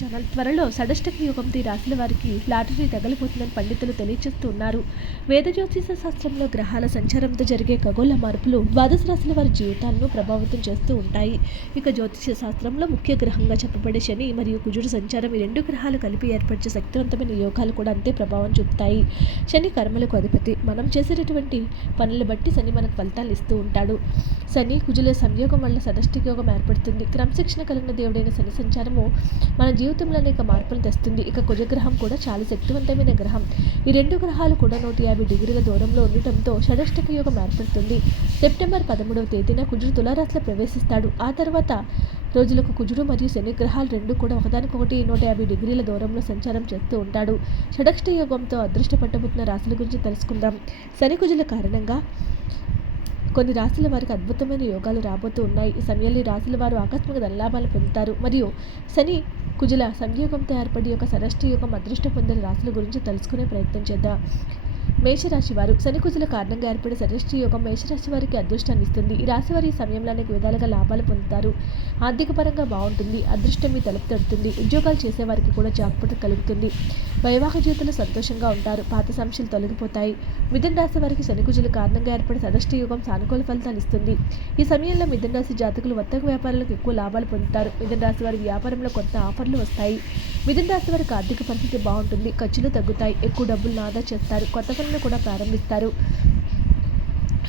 Channel. త్వరలో షడష్టక యుగంతో ఈ రాశుల వారికి లాటరీ తగలిపోతుందని పండితులు తెలియజేస్తూ ఉన్నారు. వేద జ్యోతిష శాస్త్రంలో గ్రహాల సంచారంతో జరిగే ఖగోళ మార్పులు ద్వాదశ రాశుల వారి జీవితాలను ప్రభావితం చేస్తూ ఉంటాయి. ఇక జ్యోతిష శాస్త్రంలో ముఖ్య గ్రహంగా చెప్పబడే శని మరియు కుజుడు సంచారం, ఈ రెండు గ్రహాలు కలిపి ఏర్పరిచే శక్తివంతమైన యోగాలు కూడా అంతే ప్రభావం చూపుతాయి. శని కర్మలకు అధిపతి. మనం చేసేటటువంటి పనులు బట్టి శని మనకు ఫలితాలు ఇస్తూ ఉంటాడు. శని కుజుల సంయోగం వల్ల షడష్టక యోగం ఏర్పడుతుంది. క్రమశిక్షణ కలిగిన దేవుడైన శని సంచారము మన జీవితంలో అనేక మార్పులు తెస్తుంది. ఇక కుజగ్రహం కూడా చాలా శక్తివంతమైన గ్రహం. ఈ రెండు గ్రహాలు కూడా 150 డిగ్రీల దూరంలో ఉండటంతో షడష్టక యోగం ఏర్పడుతుంది. సెప్టెంబర్ 13వ తేదీన కుజుడు తులారాశిలో ప్రవేశిస్తాడు. ఆ తర్వాత రోజులకు కుజుడు మరియు శని గ్రహాలు రెండు కూడా ఒకదానికొకటి 150 డిగ్రీల దూరంలో సంచారం చేస్తూ ఉంటాడు. షడష్ట యోగంతో అదృష్ట పట్టబోతున్న రాశుల గురించి తెలుసుకుందాం. శని కుజుల కారణంగా కొన్ని రాశుల వారికి అద్భుతమైన యోగాలు రాబోతూ ఉన్నాయి. ఈ సమయంలో ఈ రాశుల వారు ఆకస్మిక ధనలాభాలు పొందుతారు. మరియు శని కుజుల సంయోగంతో ఏర్పడి ఒక షడష్ట యోగం అదృష్టం పొందిన రాశుల గురించి తెలుసుకునే ప్రయత్నం చేద్దాం. మేషరాశి వారు. శని కుజుల కారణంగా ఏర్పడే షడష్ట యోగం మేషరాశి వారికి అదృష్టాన్ని ఇస్తుంది. ఈ రాశి వారి ఈ సమయంలో అనేక విధాలుగా లాభాలు పొందుతారు. ఆర్థిక పరంగా బాగుంటుంది. అదృష్టం మీ తలుపు తడుతుంది. ఉద్యోగాలు చేసేవారికి కూడా జాగ్రత్త కలుగుతుంది. వైవాహిక జీవితంలో సంతోషంగా ఉంటారు. పాత సమస్యలు తొలగిపోతాయి. మిథున రాశి వారికి శని కుజుల కారణంగా ఏర్పడే షడష్ట యోగం సానుకూల ఫలితాలు ఇస్తుంది. ఈ సమయంలో మిథున రాశి జాతకులు వర్తక వ్యాపారాలకు ఎక్కువ లాభాలు పొందుతారు. మిథున రాశి వారి వ్యాపారంలో కొత్త ఆఫర్లు వస్తాయి. మిథున రాశి వారికి ఆర్థిక పరిస్థితి బాగుంటుంది. ఖర్చులు తగ్గుతాయి. ఎక్కువ డబ్బులు ఆదా చేస్తారు. కొత్త పనులు కూడా ప్రారంభిస్తారు.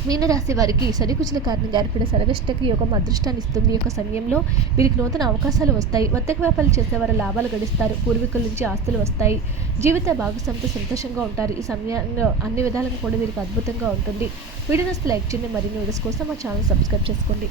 మీనరాశి వారికి శని కుజుల కారణంగా ఏర్పడే షడష్టక యోగం అదృష్టాన్ని ఇస్తుంది. ఈ యొక్క సమయంలో వీరికి నూతన అవకాశాలు వస్తాయి. వర్తక వ్యాపారాలు చేసేవారు లాభాలు గడిస్తారు. పూర్వీకుల నుంచి ఆస్తులు వస్తాయి. జీవిత భాగస్వామితో సంతోషంగా ఉంటారు. ఈ సమయంలో అన్ని విధాలుగా కూడా వీరికి అద్భుతంగా ఉంటుంది. వీడియోని లైక్ చేయండి. మరిన్ని వీడియోస్ కోసం మా ఛానల్ సబ్స్క్రైబ్ చేసుకోండి.